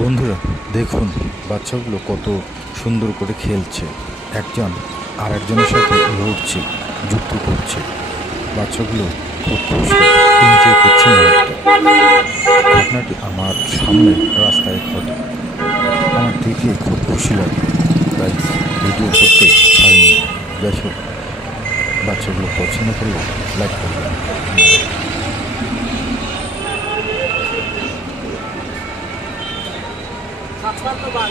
বন্ধুরা, দেখুন বাচ্চাগুলো কত সুন্দর করে খেলছে। একজন আর একজনের সাথে লড়ছে, যুদ্ধ করছে। বাচ্চাগুলো খুব খুশি, এনজয় করছে মুহূর্তটা। ঘটনাটি আমার সামনে রাস্তায় ঘটে। আমার দেখে খুব খুশি লাগলো, তাই ভিডিও করতে ছাড়িনি। যাই হোক, বাচ্চাগুলো পছন্দ করলে লাইক করবেন। ধন্যবাদ। ছাপ্পান্ন বার